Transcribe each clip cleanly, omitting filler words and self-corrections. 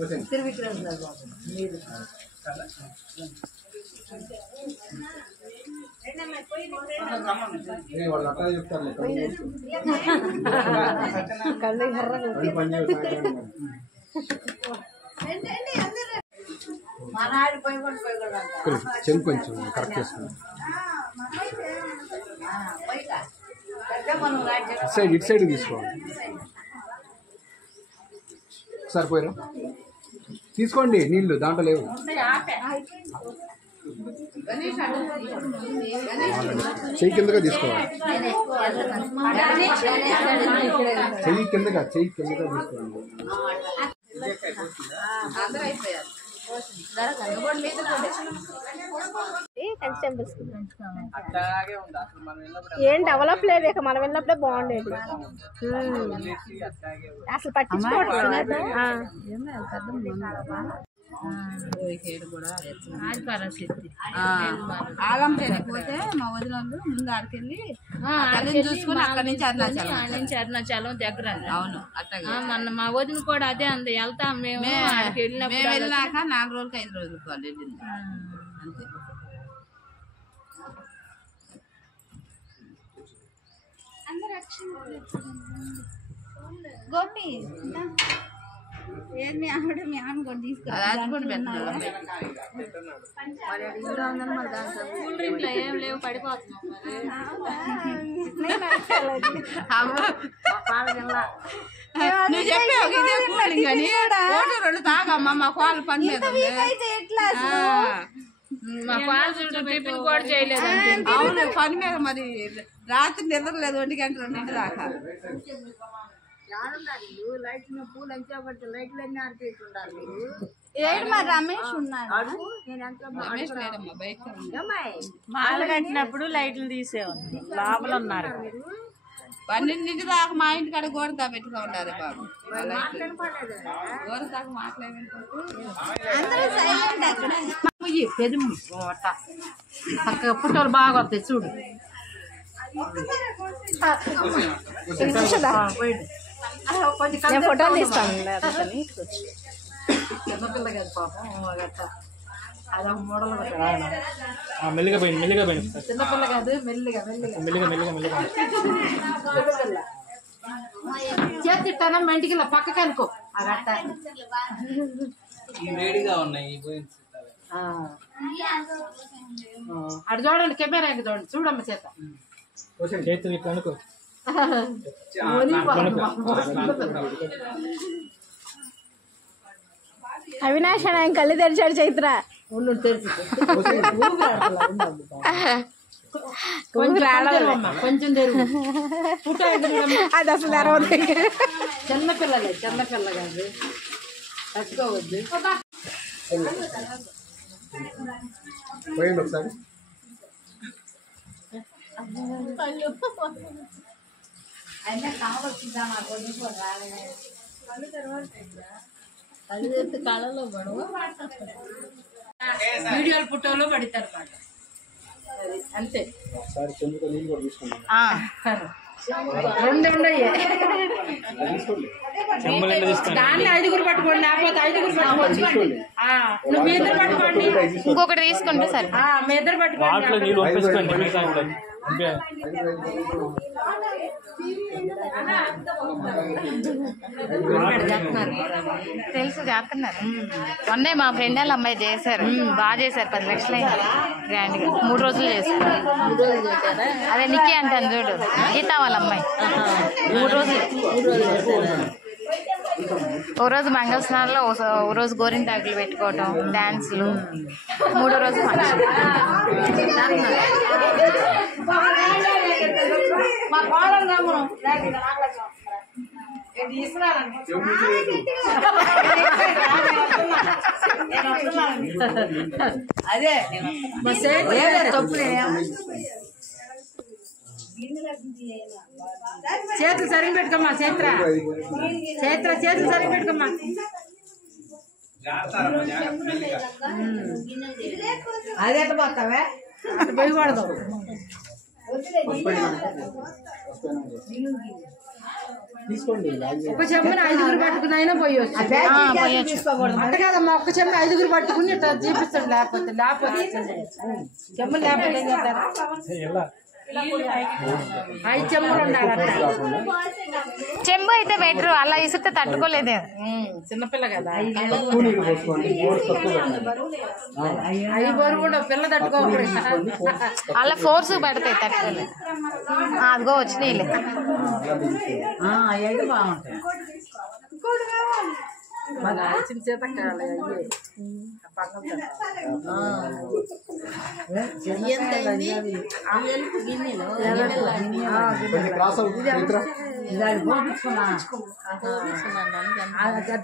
కొంచెం కరెక్ట్ చేసుకున్నాం ఇటు సైడ్ తీసుకోండి సరిపోయారా తీసుకోండి నీళ్ళు దాంట్లో లేవు చెయ్యి కిందగా తీసుకోవాలి చెయ్యి కిందగా తీసుకోండి ఏం డెవలప్ లేదు ఇక మనం వెళ్ళినప్పుడే బాగుండేది అసలు పట్టించుకోవట్లేదు ఆలం పోతే మా వదిన ముందు ఆడికెళ్ళి చూసుకుని అక్కడి నుంచి అరుణాచలం దగ్గర. అవును అట్టగా మొన్న మా వదిన కూడా అదే అంది వెళ్తాం మేము వెళ్ళినాక 4 రోజులకి 5 రోజులకి వాళ్ళు వెళ్ళింది అంతే. గోపి ఏమి ఆవిడ మీ ఆమె కూడా తీసుకుని ఏం లేవు పడిపోతున్నాం నువ్వు చెప్పావు ఇదే కూలింగ్ అని 2 తాగమ్మా మా కోళ్ళ పని మీద మా పాలు టిఫిన్ కూడా చేయలేదు. అవును పని మీద మరి రాత్రి నిద్రలేదు 1 గంట 2 దాకా. రమేష్ ఉన్నాడు మాల కట్టినప్పుడు లైట్లు తీసేవాళ్ళు లోపల ఉన్నారు. 12 దాకా మా ఇంటి కాడ గోరంతా పెట్టుకో ఉండాలి బాబు. గోరంతాకు మాట్లాడేది పుట్టోలు బాగా వస్తాయి చూడు. ఫోటోలు తీస్తాను చిన్నపిల్ల కదా పాపం అదొక మోడల్ మెల్లిగా పోయింది చిన్నపిల్ల కాదు మెల్లిగా చేతిట్టానా మెంటికి పక్కకి అనుకో అగట్ట అటు చూడండి కెమెరా చూడండి చూడమ్మ చేత అనుకో అవినాష్ ఆయన కళ్ళు తెరిచాడు చైత్ర కొంచెం అది అసలు తెరవద్దు. చిన్నపిల్ల కాదు తట్టుకోవద్దు. పోయింది ఒకసారి కళలో వీడియోలు ఫోటోలో పడతారు అన్నమాట అంతే. 2 ఉన్నాయి దాన్ని 5గురు పట్టుకోండి లేకపోతే 5గురు పట్టుకోవచ్చు. నువ్వు మీ ఇద్దరు పట్టుకోండి ఇంకొకటి తీసుకుంటే సరే మీ ఇద్దరు పట్టుకోండి. తెలుసు చేస్తున్నారు. మొన్నే మా ఫ్రెండ్ వాళ్ళ అమ్మాయి చేశారు, బాగా చేశారు. 10 లక్షలు అయింది గ్రాండ్ గా. 3 రోజులు చేశారు. అదే నిక్కి అంటాను చూడు, గీతా వాళ్ళ అమ్మాయి 3 రోజులు. ఓ రోజు మంగళ స్నానంలో, ఓ రోజు గోరింటాకులు పెట్టుకోవటం, డాన్సులు. 3వ రోజు ఫంక్షన్. అదే చేతులు సరిగ్గా పెట్టుకోమ్మా. చేతులు సరిగ్గా పెట్టుకోమ్మా. అదే పోతావే పోయకూడదు. తీసుకోండి. ఒక చెమ్మని 5గురు పట్టుకుని అయినా పోయొచ్చు. అంత కాదమ్మా, ఒక్క చెమ్మ 5గురు పట్టుకుని ఇట్లా చూపిస్తాడు. లేకపోతే చెమ్మలు లేకపోతే ఏం చేస్తారా? 5 చెమ్మలు ఉండాలి. చెంబు అయితే బెటర్, అలా ఇసుతే తట్టుకోలేదు. చిన్నపిల్ల కదా, అవి బరువు కూడా పిల్ల తట్టుకోవాలి. అలా ఫోర్స్ పడతాయి, తట్టుకోలేదు. అదిగో వచ్చినాయి. బాగుంటాయి. చిన్న చేత కావాలి.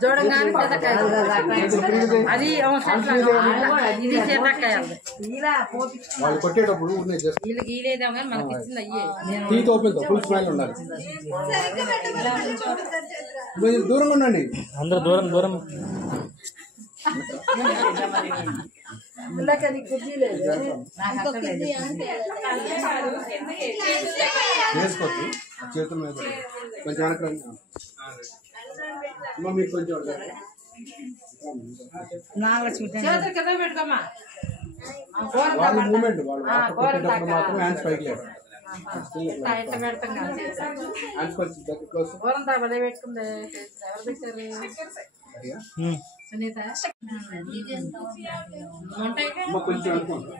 చూడంగానే అది ఇది చేతకాయాలి. వాళ్ళు కొట్టేటప్పుడు వీళ్ళకి ఈలేదాం కానీ మనకి ఇచ్చింది అయ్యే. దూరంగా ఉండండి, అందరూ దూరం దూరం. వేసుకోవచ్చు చేతుల మీద కొంచెం వెనక్కి. మీకు కొంచెం కదా పెట్టుకోమ్మా. వాళ్ళు మూమెంట్ వాళ్ళు కొట్టేటప్పుడు మాత్రం హ్యాండ్స్ పైకి లేదు. ఇట్లా పెడతాం కదా. హ్యాండ్స్ కొంచెం క్లోజ్. ఊరంతా అదే పెట్టుకుంది. ఎవరు పెట్టారు? సునీత. కొంచెం అనుకోండి.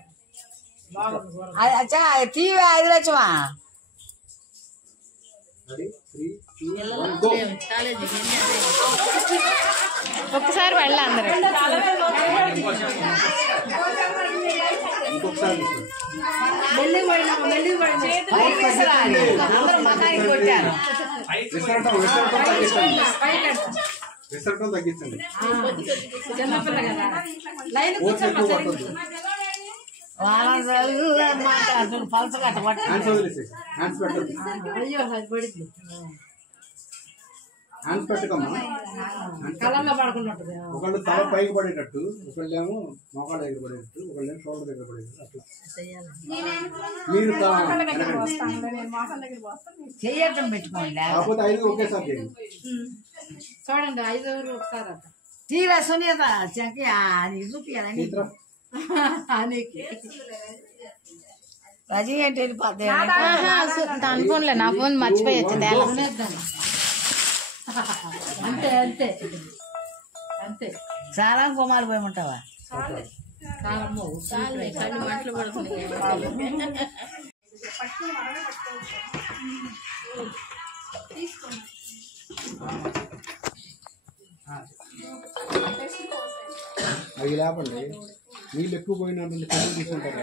టీవీ 5 లక్షమా? ఒక్కసారి వెళ్ళా అందరూ. విసరటం తగ్గించండి. చిన్నపిల్ల కదా, లైన్ హ్యాండ్స్ వదిలేసి హ్యాండ్స్ పెట్టండి. అయ్యో అది పడింది. హ్యాండ్స్ పెట్టకమ్మా. కళ్ళల్లో పడుకున్నట్టు. ఒకళ్ళు తల పైకి పడేటట్టు, ఒకళ్ళేమో మోకాళ్ళ దగ్గర పడేటట్టు, ఒకళ్ళేమో షోల్డర్ దగ్గర పడేటట్టు. మీరు చెయ్యటం పెట్టుకోండి. కాకపోతే 5 ఒకేసారి చేయండి. చూడండి 5 ఒకసారి. తీరా సునీత చెంకి చూపించాలని రజీ అంటే వెళ్ళిపోద్ది. తన ఫోన్లో నా ఫోన్ మర్చిపోయి వచ్చింది. అంతే అంతే అంతే. చాలా గుమాలు పోయి ఉంటావా? మాటలు పడుతున్నాయి. అవి లేపండి. నీళ్ళు ఎక్కువ పోయినట్టు కళ్ళు తీసుకుంటారు.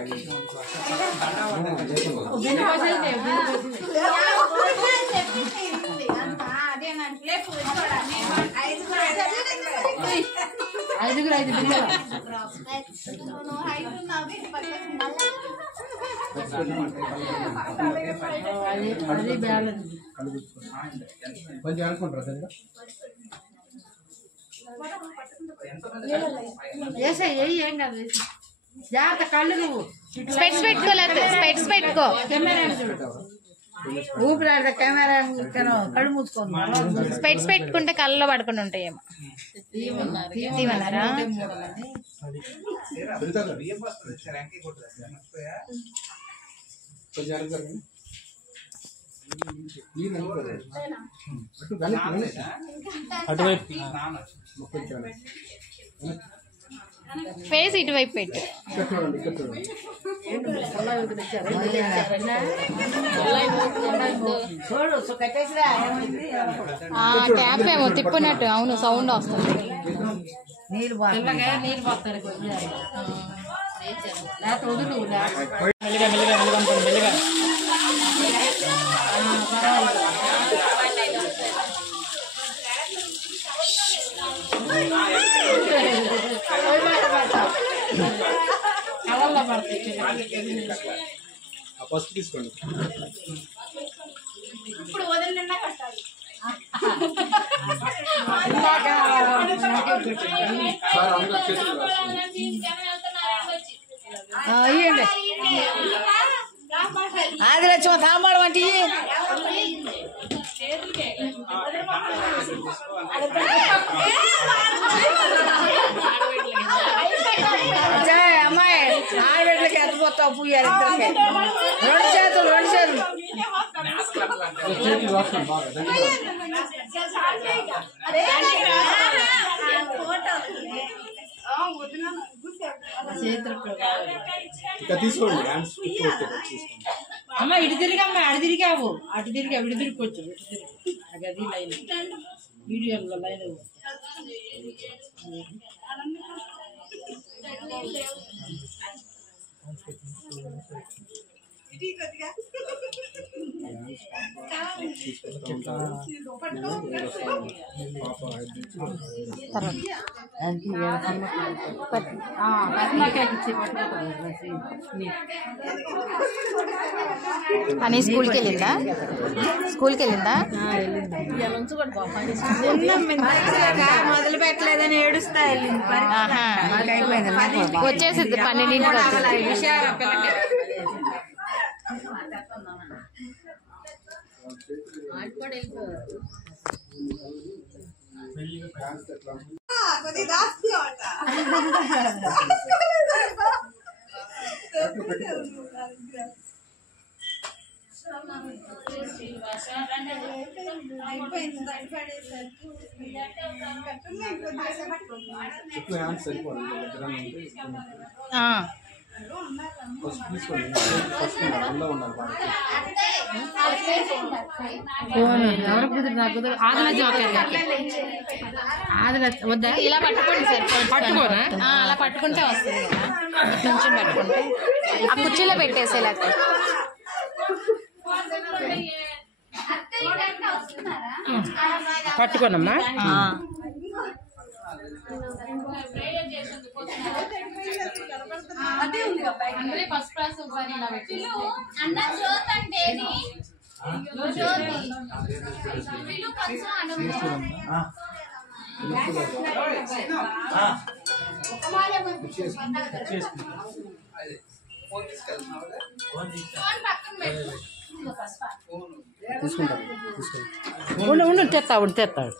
ఐదుగురు 5 బిల్లు. అది బ్యాలెన్స్. కొంచెం అనుకుంటారా సరిగా? వేసే ఏం కాదు. జాగ్రత్త కళ్ళు. నువ్వు స్పెట్స్ పెట్టుకోలేదు, స్పెట్స్ పెట్టుకో. కెమెరా చూడు. ఊపిరాడ కెమెరా కళ్ళు మూసుకోండి. స్పెట్స్ పెట్టుకుంటే కళ్ళలో పడుకుని ఉంటాయేమో. తీయమన్నారా? ఫేస్ ఇటువైపు పెట్టు. ట్యాప్ ఏమో తిప్పినట్టు. అవును, సౌండ్ వస్తుంది. నీళ్ళు నీళ్ళు పోతారు. మెల్లిగా మెల్లిగా మెల్లిగా మెల్లిగా. ఫస్ట్ తీసుకోండి. ఇప్పుడు వదిలినా కట్టాలి. ఇవ్వండి. 5 లక్షలు తాంబాడు వంటి అమ్మాయి ఆడబిడ్డలకి ఎత్తపోతావు పుయ్యారు ఇద్దరికి. రెండు చేతులు చేతులు రాస్తాను బాగా దగ్గర ఇక తీసుకోండి హ్యాండ్స్ తీసుకోండి. అమ్మ ఇటు తిరిగమ్మా, అటు తిరిగావు, అటు తిరిగావు, ఇటు తిరిగొచ్చు, ఇటు తిరిగి అది లైన్ వీడియోలో లైన్. అని స్కూల్కి వెళ్ళిందా? మొదలు పెట్టలేదని ఏడుస్తా వచ్చేసిద్ది 12ంటికి. ఎక్కువ హ్యాండ్స్ సరిపోదు ఫస్ట్ తీసుకోండి. ఫస్ట్ ఉండాలి ఉండాలి బాగా. ఎవరు కుదురు నాకు కుదురు వద్దా? ఇలా పట్టుకోండి సార్, పట్టుకోనా? అలా పట్టుకుంటే వస్తుంది కదా. కొంచెం పట్టుకుంటే ఆ కుర్చీలో పెట్టేసే లేకపోతే పట్టుకోనమ్మా. ఉండు తెస్తాడు.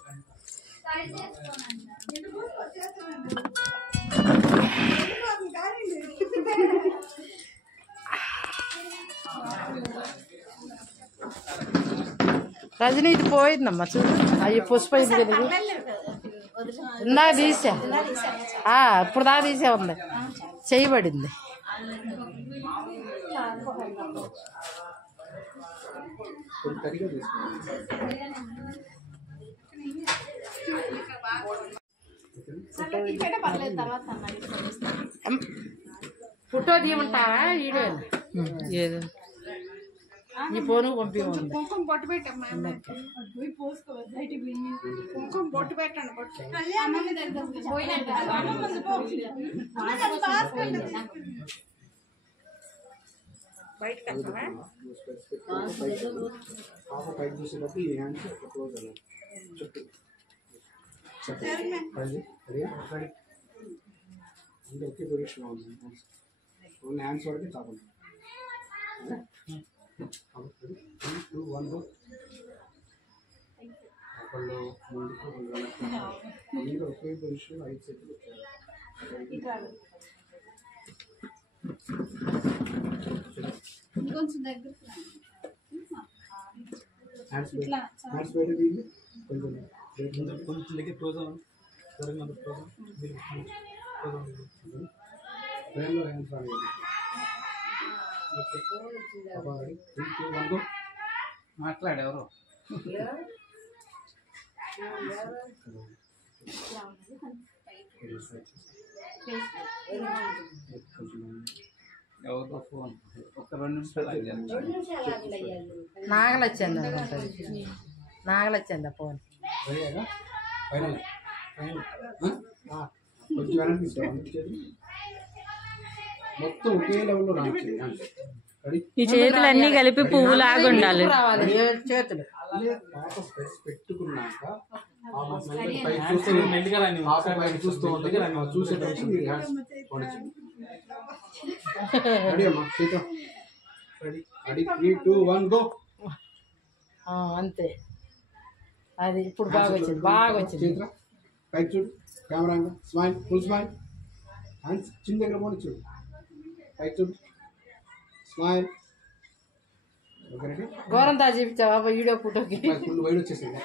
రజనీ ఇది పోయిందమ్మా చూడు. అయ్యి పుష్ప ఇది ఇందాక తీసా, ఇప్పుడు దాకా తీసే ఉంది, చేయబడింది. ఫోటో తీయమంటావా? వీడియో ఏదో ఈ ఫోను పంపించండి. బొట్టు పెట్టమ్మా, బొట్టు పెట్టండి. పాప పైకి చూసేటప్పుడు ఈ హ్యాండ్స్ క్లోజ్ అవ్వాలి. చుట్టూ అంటే ఒకే పొజిషన్లో ఉంది. ఓన్లీ హ్యాండ్స్ వరకు చాపండి. 3, 2, 1 ఒకళ్ళు ముందుకు ముందు ఒకే పొజిషన్లో 5 సెట్లు వచ్చారు. హ్యాండ్స్ బయట తీయండి. కొంచెం దగ్గర క్లోజ్ అవ్వండి. ఫ్రేమ్లో హ్యాండ్స్ రానివ్వండి. మాట్లాడెవరు ఎవరితో ఫోన్ ఒక 2 నిమిషాలు నాగలొచ్చింది ఫోన్. ఫైనల్ కొంచెం వెనక్కి తీసుకోండి. మొత్తం ఒకే లెవెల్లో రావాలి. ఈ చేతులు అన్ని కలిపి పువ్వు లాగా ఉండాలి. చేతులు పెట్టుకున్నాక చూస్తూ ఉంటుంది. చూసేటప్పుడు మీరు హ్యాండ్స్ రెడీ అమ్మా. Ready 3, 2, 1 go. అంతే. అది ఇప్పుడు బాగా వచ్చింది, బాగా వచ్చింది. చేతురా పైకి చూడు, camera smile, full smile. Hands చిన్న దగ్గర పోనీ చూడు, పైకి చూడు, స్మైల్. Okay ready. గోరంతా చూపించావా వీడియో ఫోటోకి? ఫుల్ వైడ్ వచ్చేసింది.